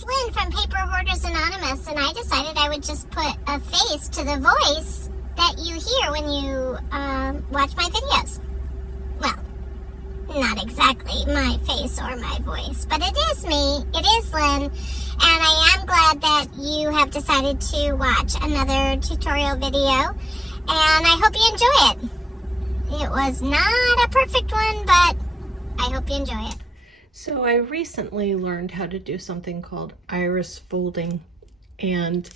it's Lynn from Paper Hoarders Anonymous, and I decided I would just put a face to the voice that you hear when you watch my videos. Well, not exactly my face or my voice, but it is me, it is Lynn, and I am glad that you have decided to watch another tutorial video, and I hope you enjoy it. It was not a perfect one, but I hope you enjoy it. So I recently learned how to do something called iris folding, and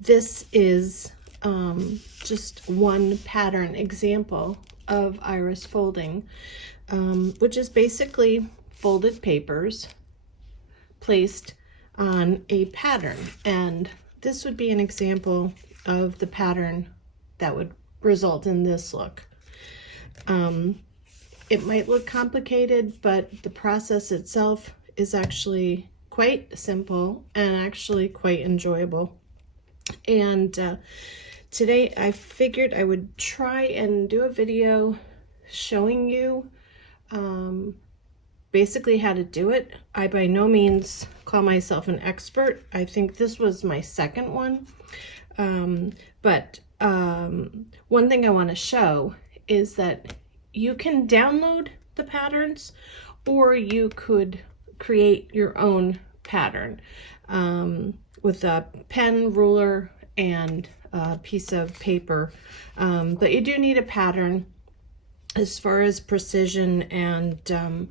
this is just one pattern example of iris folding, which is basically folded papers placed on a pattern. And this would be an example of the pattern that would result in this look. It might look complicated, but the process itself is actually quite simple and actually quite enjoyable. And today I figured I would try and do a video showing you basically how to do it. I by no means call myself an expert. I think this was my second one. But one thing I want to show is that you can download the patterns, or you could create your own pattern with a pen, ruler, and a piece of paper. But you do need a pattern as far as precision and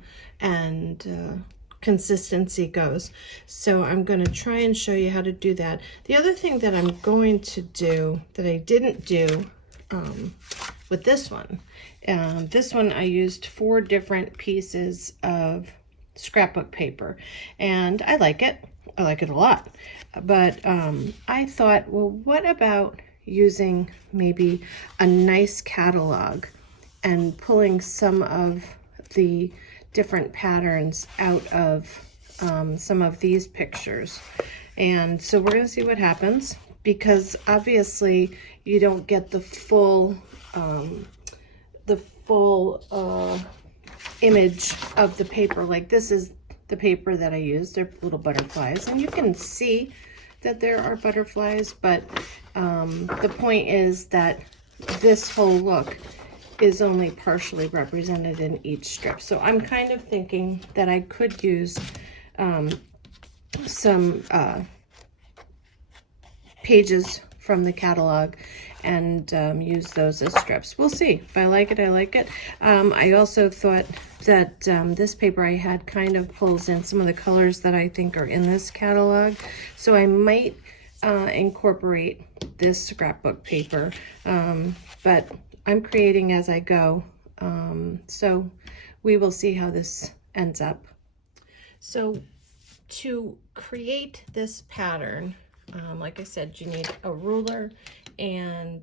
consistency goes. So I'm going to try and show you how to do that. The other thing that I'm going to do that I didn't do with this one I used 4 different pieces of scrapbook paper, and I like it a lot, but I thought, well, what about using maybe a nice catalog and pulling some of the different patterns out of some of these pictures. And so we're going to see what happens, because obviously you don't get the full image of the paper. Like, this is the paper that I used. They're little butterflies, and you can see that there are butterflies, but the point is that this whole look is only partially represented in each strip. So I'm kind of thinking that I could use some pages from the catalog and use those as strips. We'll see. If I like it, I like it. I also thought that this paper I had kind of pulls in some of the colors that I think are in this catalog. So I might incorporate this scrapbook paper, but I'm creating as I go. So we will see how this ends up. So to create this pattern, like I said, you need a ruler and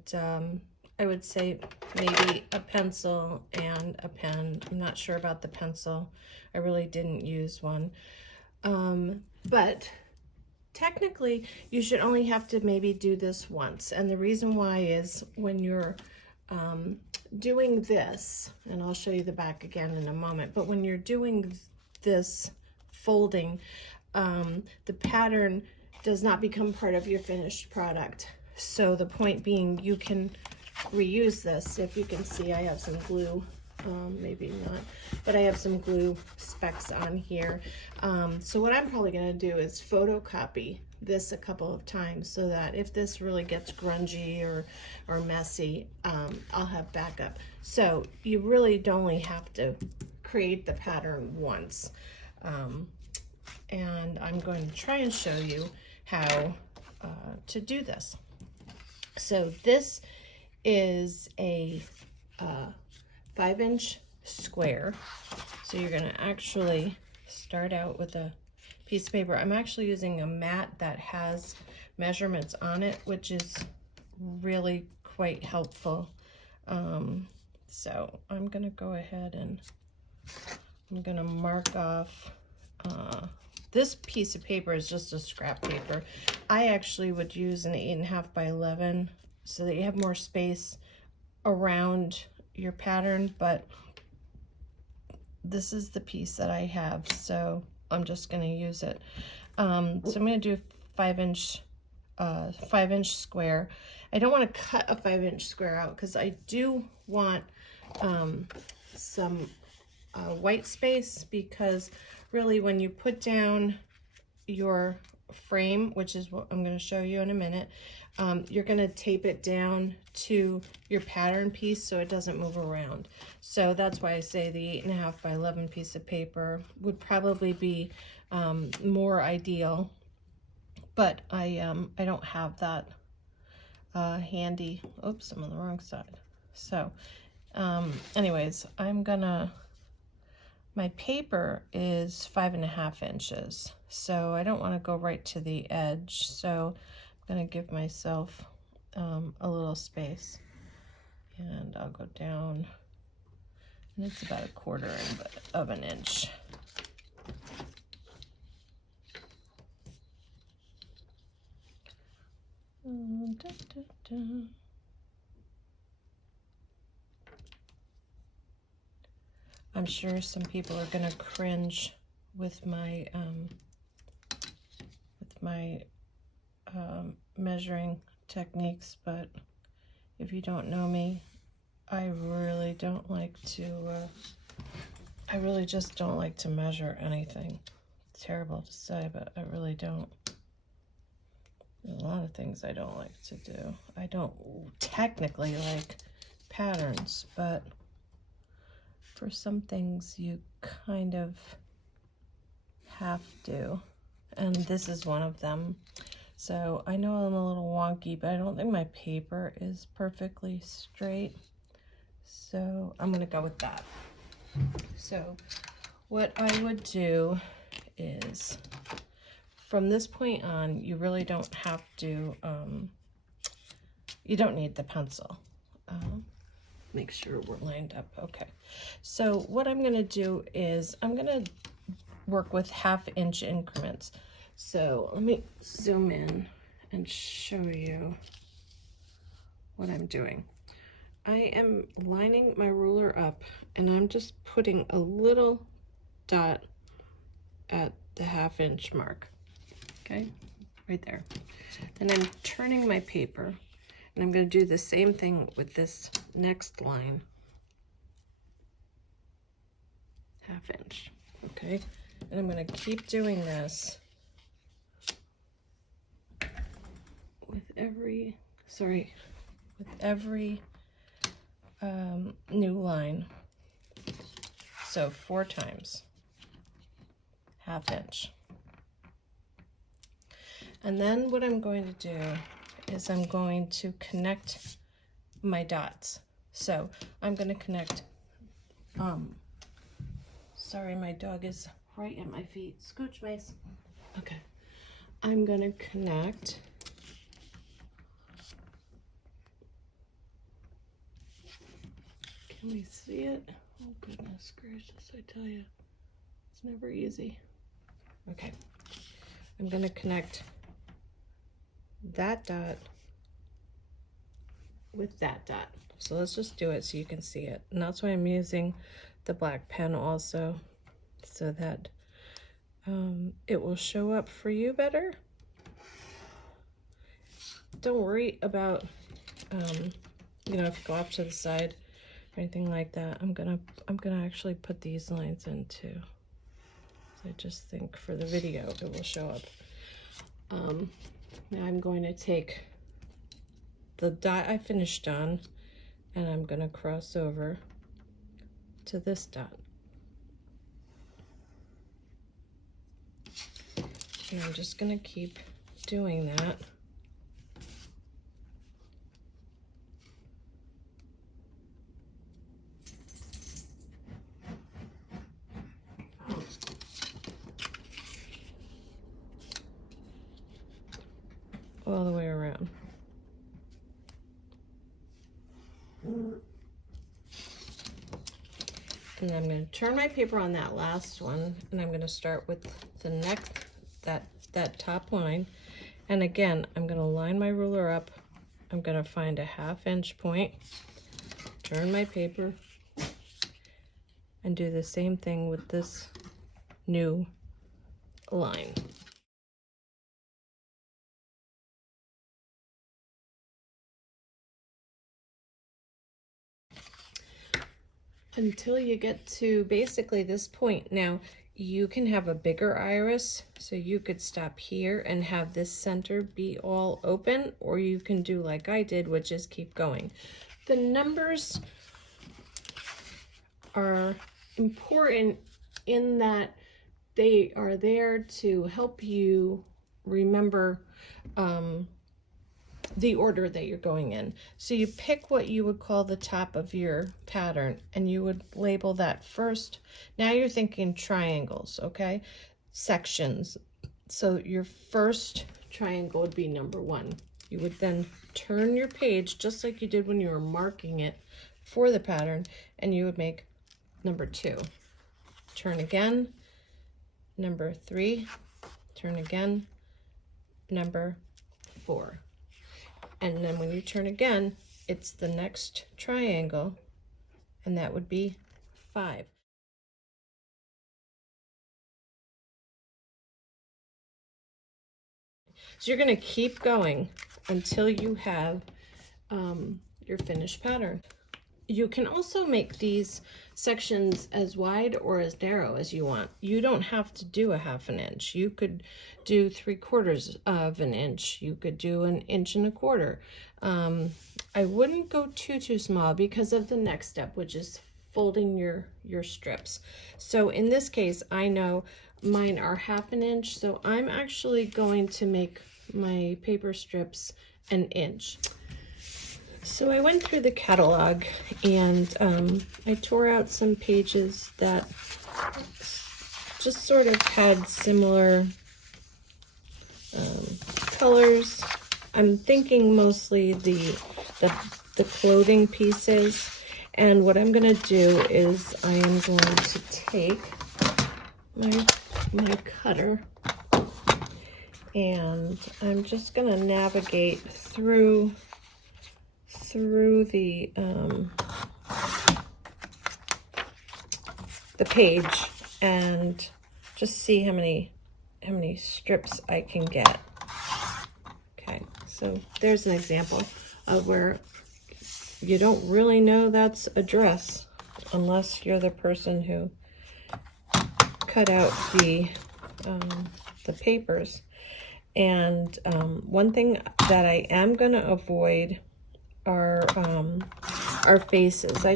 I would say maybe a pencil and a pen. I'm not sure about the pencil. I really didn't use one. But technically you should only have to maybe do this once. And the reason why is when you're doing this, and I'll show you the back again in a moment, but when you're doing this folding, the pattern does not become part of your finished product. So the point being, you can reuse this. If you can see, I have some glue, maybe not, but I have some glue specks on here. So what I'm probably going to do is photocopy this a couple of times, so that if this really gets grungy or messy, I'll have backup. So you really only have to create the pattern once. And I'm going to try and show you how to do this. So this is a 5-inch square. So you're going to actually start out with a piece of paper. I'm actually using a mat that has measurements on it, which is really quite helpful. So I'm going to go ahead and I'm going to mark off. This piece of paper is just a scrap paper. I actually would use an 8.5 by 11 so that you have more space around your pattern, but this is the piece that I have. So I'm just going to use it. So I'm going to do 5-inch 5-inch square. I don't want to cut a 5-inch square out because I do want some white space, because really when you put down your frame, which is what I'm going to show you in a minute, you're going to tape it down to your pattern piece so it doesn't move around. So that's why I say the 8.5 by 11 piece of paper would probably be more ideal, but I don't have that handy. Oops, I'm on the wrong side. So anyways, my paper is 5.5 inches, so I don't want to go right to the edge, so I'm going to give myself a little space, and I'll go down, and it's about 1/4 of an inch. I'm sure some people are going to cringe with my measuring techniques, but if you don't know me, I really don't like to, I really just don't like to measure anything. It's terrible to say, but I really don't. There's a lot of things I don't like to do. I don't technically like patterns, but for some things you kind of have to, and this is one of them. So I know I'm a little wonky, but I don't think my paper is perfectly straight, so I'm gonna go with that. So what I would do is, from this point on, you really don't have to, you don't need the pencil. Make sure we're lined up. Okay, so what I'm gonna do is I'm gonna work with 1/2-inch increments. So let me zoom in and show you what I'm doing. I am lining my ruler up, and I'm just putting a little dot at the 1/2-inch mark. Okay, right there. And I'm turning my paper, and I'm going to do the same thing with this next line, 1/2 inch. Okay, and I'm going to keep doing this with every new line. So 4 times 1/2 inch. And then what I'm going to do is I'm going to connect my dots. So I'm going to connect, sorry, my dog is right at my feet. Scooch, Mace. Okay. I'm going to connect Can we see it? Oh goodness gracious, I tell you, it's never easy. Okay, I'm going to connect that dot with that dot. So let's just do it so you can see it. And that's why I'm using the black pen also, so that it will show up for you better. Don't worry about, you know, if you go off to the side or anything like that. I'm gonna actually put these lines in too. So I just think for the video it will show up. Now I'm going to take the dot I finished on, and I'm gonna cross over to this dot. And I'm just gonna keep doing that. All the way around. And I'm going to turn my paper on that last one, and I'm going to start with the next, that top line. And again, I'm going to line my ruler up. I'm going to find a 1/2 inch point, turn my paper, and do the same thing with this new line. Until you get to basically this point. Now, you can have a bigger iris, so you could stop here and have this center be all open, or you can do like I did, which is keep going. The numbers are important in that they are there to help you remember the order that you're going in. So you pick what you would call the top of your pattern, and you would label that first. Now you're thinking triangles, okay? Sections. So your first triangle would be number 1. You would then turn your page just like you did when you were marking it for the pattern, and you would make number 2. Turn again, number 3, turn again, number 4. And then when you turn again, it's the next triangle, and that would be 5. So you're going to keep going until you have your finished pattern. You can also make these sections as wide or as narrow as you want. You don't have to do a 1/2 inch. You could do 3/4 of an inch. You could do 1 1/4 inches. I wouldn't go too small because of the next step, which is folding your strips. So in this case, I know mine are 1/2 inch, so I'm actually going to make my paper strips 1 inch. So I went through the catalog, and I tore out some pages that just sort of had similar colors. I'm thinking mostly the clothing pieces, and what I'm going to do is I am going to take my cutter, and I'm just going to navigate through the page and just see how many strips I can get. Okay, so there's an example of where you don't really know that's a dress unless you're the person who cut out the papers. And one thing that I am going to avoid are faces. I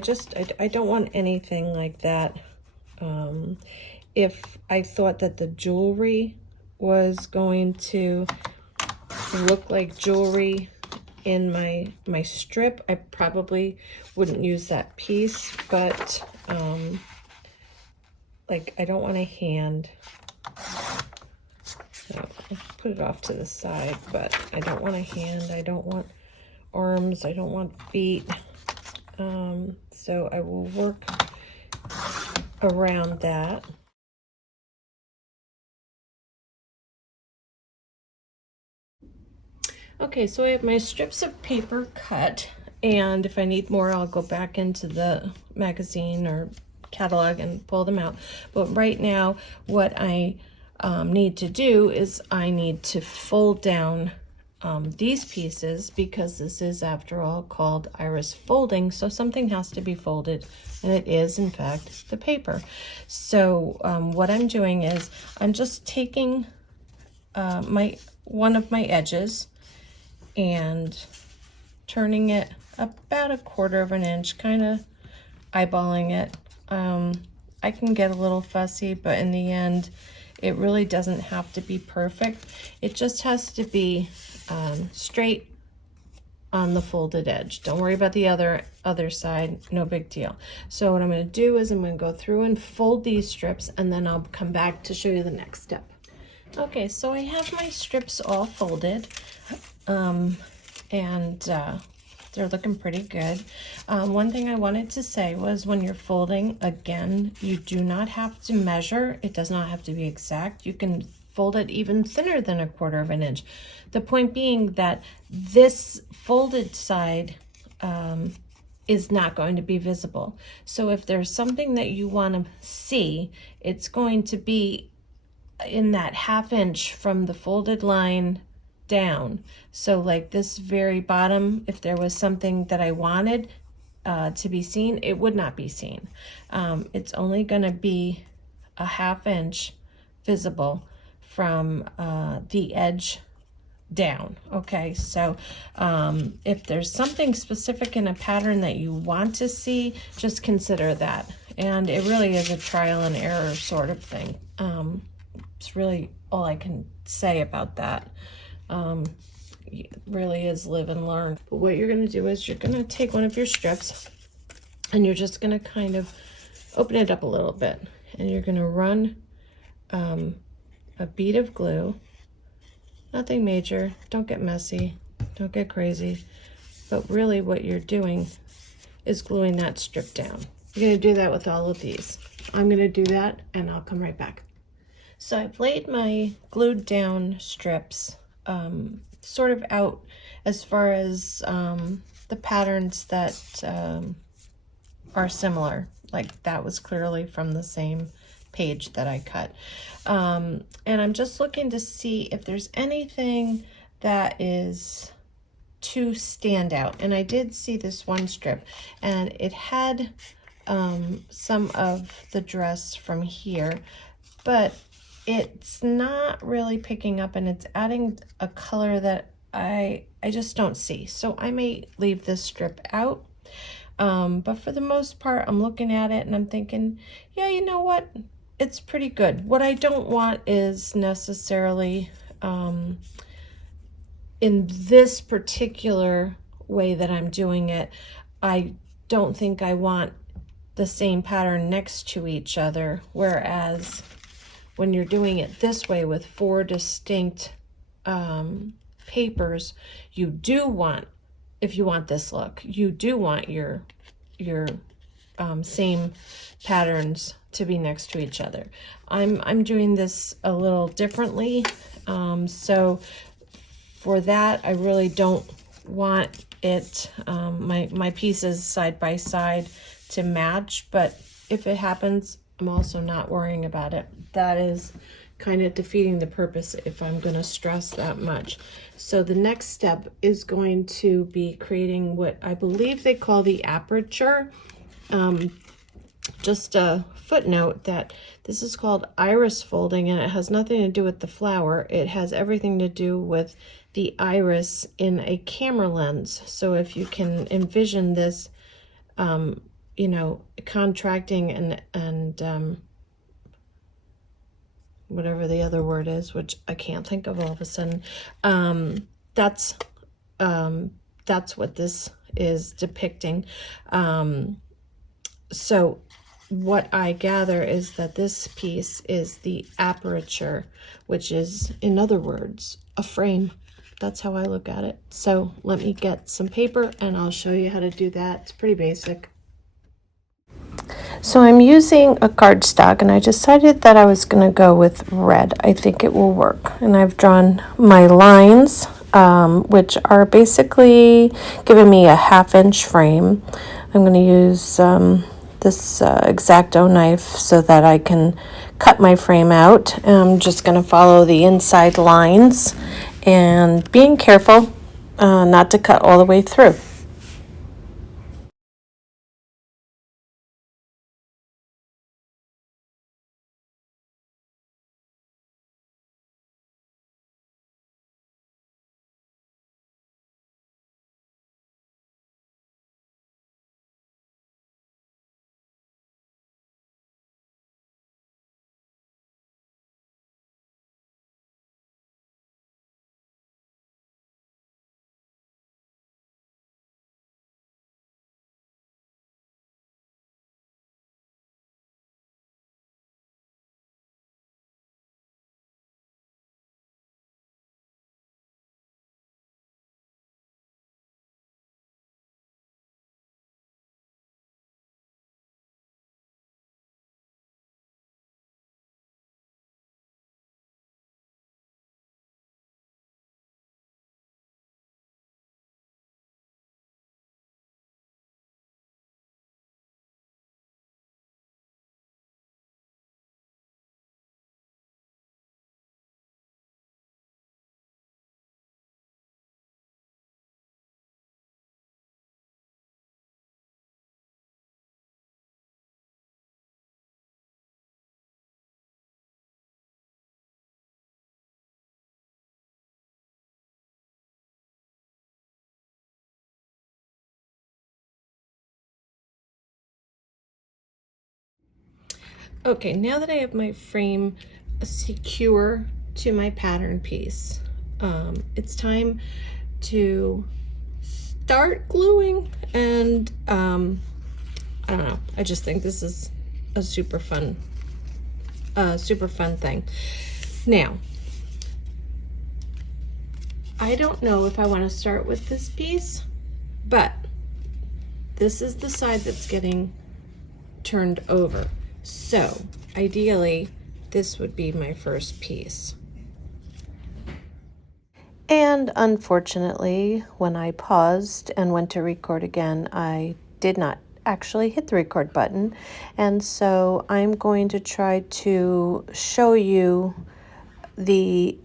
don't want anything like that. If I thought that the jewelry was going to look like jewelry in my strip, I probably wouldn't use that piece, but like I don't want a hand. So I'll put it off to the side, but I don't want a hand, I don't want arms, I don't want feet. So I will work around that. Okay, so I have my strips of paper cut, and if I need more, I'll go back into the magazine or catalog and pull them out. But right now, what I need to do is I need to fold down these pieces, because this is, after all, called iris folding, so something has to be folded, and it is in fact the paper. So what I'm doing is I'm just taking one of my edges and turning it about 1/4 inch, kind of eyeballing it. I can get a little fussy, but in the end it really doesn't have to be perfect. It just has to be straight on the folded edge. Don't worry about the other side, no big deal. So what I'm going to do is I'm going to go through and fold these strips, and then I'll come back to show you the next step. Okay, so I have my strips all folded, and they're looking pretty good. One thing I wanted to say was, when you're folding, again, you do not have to measure. It does not have to be exact. You can fold it even thinner than 1/4 inch. The point being that this folded side is not going to be visible. So if there's something that you want to see, it's going to be in that ½ inch from the folded line down. So like this very bottom, if there was something that I wanted to be seen, it would not be seen. It's only going to be a ½ inch visible from the edge down. Okay, so if there's something specific in a pattern that you want to see, just consider that. And it really is a trial and error sort of thing. It's really all I can say about that. It really is live and learn. But what you're going to do is you're going to take one of your strips and you're just going to kind of open it up a little bit, and you're going to run a bead of glue. Nothing major, don't get messy, don't get crazy, but really what you're doing is gluing that strip down. You're going to do that with all of these. I'm going to do that and I'll come right back. So I've laid my glued down strips sort of out as far as the patterns that are similar. Like that was clearly from the same page that I cut. And I'm just looking to see if there's anything that is to stand out. And I did see this one strip, and it had some of the dress from here, but it's not really picking up, and it's adding a color that I just don't see. So I may leave this strip out. But for the most part, I'm looking at it and I'm thinking, yeah, you know what? It's pretty good. What I don't want is necessarily in this particular way that I'm doing it, I don't think I want the same pattern next to each other. Whereas when you're doing it this way with 4 distinct papers, you do want, if you want this look, you do want your same patterns to be next to each other. I'm doing this a little differently, so for that I really don't want it my pieces side by side to match, but if it happens, I'm also not worrying about it. That is kind of defeating the purpose if I'm going to stress that much. So the next step is going to be creating what I believe they call the aperture. Just a footnote that this is called iris folding, and it has nothing to do with the flower. It has everything to do with the iris in a camera lens. So if you can envision this, you know, contracting and whatever the other word is, which I can't think of all of a sudden, that's what this is depicting. So what I gather is that this piece is the aperture, which is, in other words, a frame. That's how I look at it. So let me get some paper and I'll show you how to do that. It's pretty basic. So I'm using a cardstock, and I decided that I was going to go with red. I think it will work. And I've drawn my lines, which are basically giving me a ½ inch frame. I'm going to use this X-Acto knife so that I can cut my frame out. I'm just going to follow the inside lines and being careful not to cut all the way through. Okay, now that I have my frame secure to my pattern piece, it's time to start gluing, and I don't know, I just think this is a super fun thing. Now, I don't know if I want to start with this piece, but this is the side that's getting turned over. So ideally, this would be my first piece. And unfortunately, when I paused and went to record again, I did not actually hit the record button. And so I'm going to try to show you the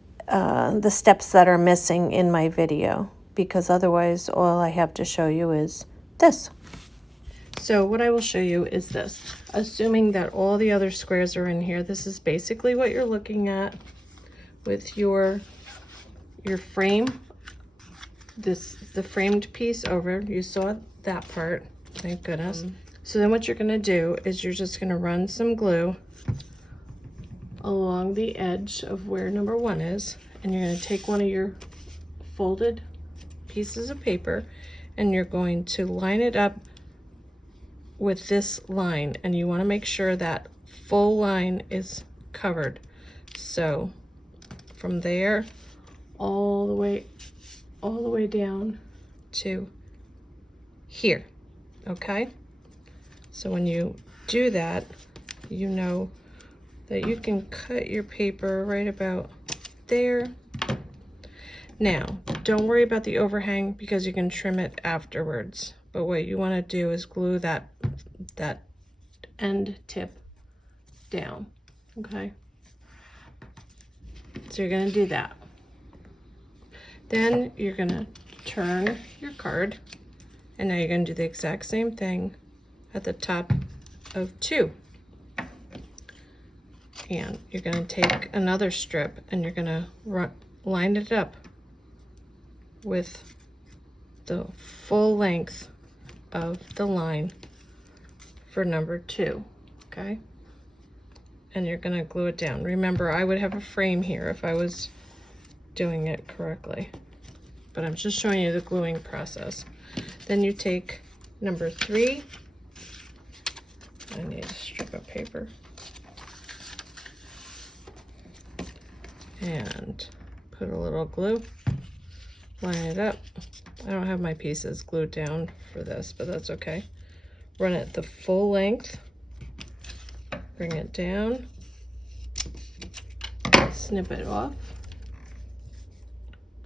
steps that are missing in my video, because otherwise all I have to show you is this. So what I will show you is this. Assuming that all the other squares are in here, this is basically what you're looking at with your frame. The framed piece over. You saw that part, thank goodness. So then what you're gonna do is you're just gonna run some glue along the edge of where number 1 is, and you're going to take one of your folded pieces of paper and you're going to line it up with this line, and you want to make sure that full line is covered. So from there all the way down to here. Okay, so when you do that, you know that you can cut your paper right about there. Now, don't worry about the overhang because you can trim it afterwards. But what you want to do is glue that end tip down, okay? So you're going to do that. Then you're going to turn your card, and now you're going to do the exact same thing at the top of 2. And you're going to take another strip and you're going to line it up with the full length of the line for number 2, okay? And you're going to glue it down. Remember, I would have a frame here if I was doing it correctly, but I'm just showing you the gluing process. Then you take number 3. I need a strip of paper. And put a little glue, line it up. I don't have my pieces glued down for this, but that's okay. Run it the full length, bring it down, snip it off.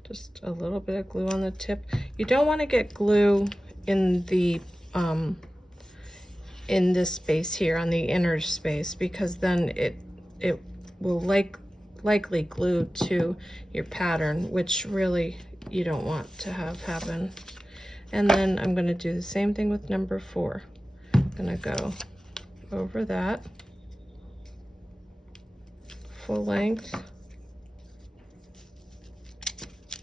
Just a little bit of glue on the tip. You don't want to get glue in the in this space here on the inner space, because then it will likely glue to your pattern, which really you don't want to have happen. And then I'm going to do the same thing with number 4. I'm going to go over that full length,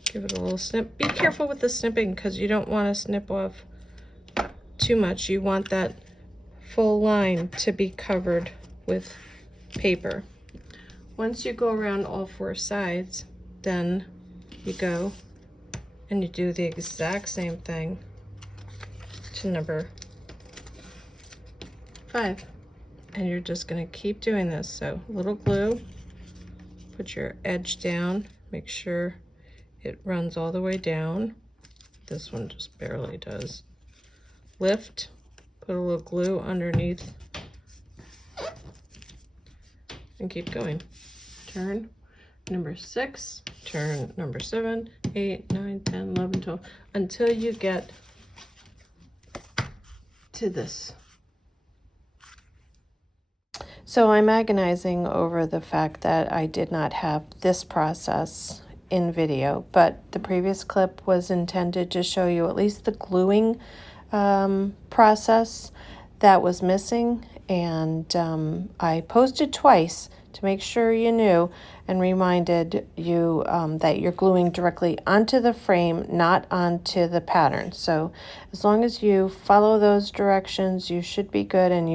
give it a little snip. Be careful with the snipping because you don't want to snip off too much. You want that full line to be covered with paper. Once you go around all 4 sides, then you go and you do the exact same thing to number 5. And you're just going to keep doing this. So a little glue, put your edge down, make sure it runs all the way down. This one just barely does. Lift, put a little glue underneath, and keep going. Turn number 6, turn number 7, 8, 9, 10, 11, 12, until you get to this. So I'm agonizing over the fact that I did not have this process in video, but the previous clip was intended to show you at least the gluing process that was missing, and I posted twice to make sure you knew and reminded you that you're gluing directly onto the frame, not onto the pattern. So as long as you follow those directions, you should be good, and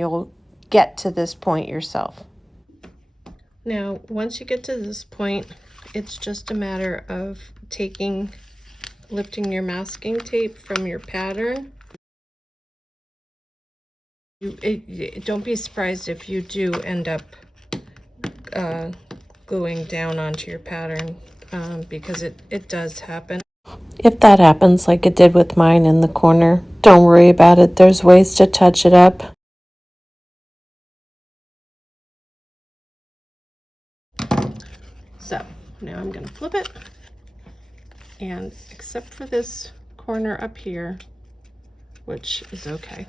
get to this point yourself. Now, once you get to this point, it's just a matter of lifting your masking tape from your pattern. Don't be surprised if you do end up gluing down onto your pattern, because it does happen. If that happens like it did with mine in the corner, don't worry about it. There's ways to touch it up. So now I'm going to flip it, and except for this corner up here, which is okay,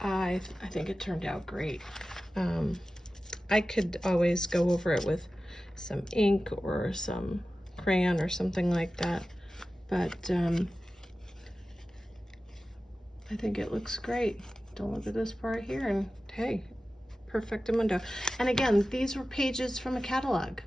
I think it turned out great. I could always go over it with some ink or some crayon or something like that, but I think it looks great. Don't look at this part here, and hey, perfectamundo. And again, these were pages from a catalog.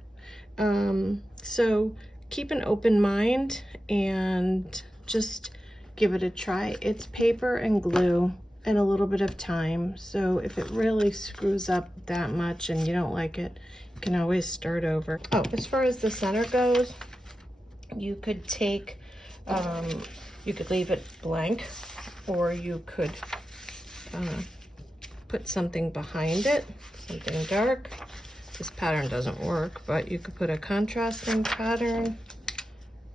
So keep an open mind and just give it a try. It's paper and glue and a little bit of time. So if it really screws up that much and you don't like it, you can always start over. Oh, as far as the center goes, you could take, you could leave it blank, or you could put something behind it, something dark. This pattern doesn't work, but you could put a contrasting pattern.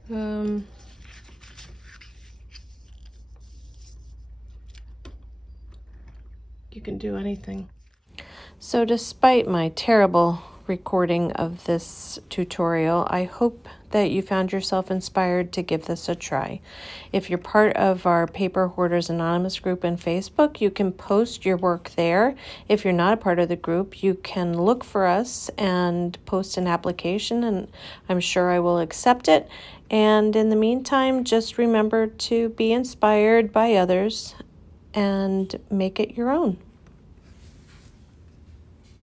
You can do anything. So despite my terrible recording of this tutorial, I hope that you found yourself inspired to give this a try. If you're part of our Paper Hoarders Anonymous group in Facebook, you can post your work there. If you're not a part of the group, you can look for us and post an application, and I'm sure I will accept it. And in the meantime, just remember to be inspired by others and make it your own.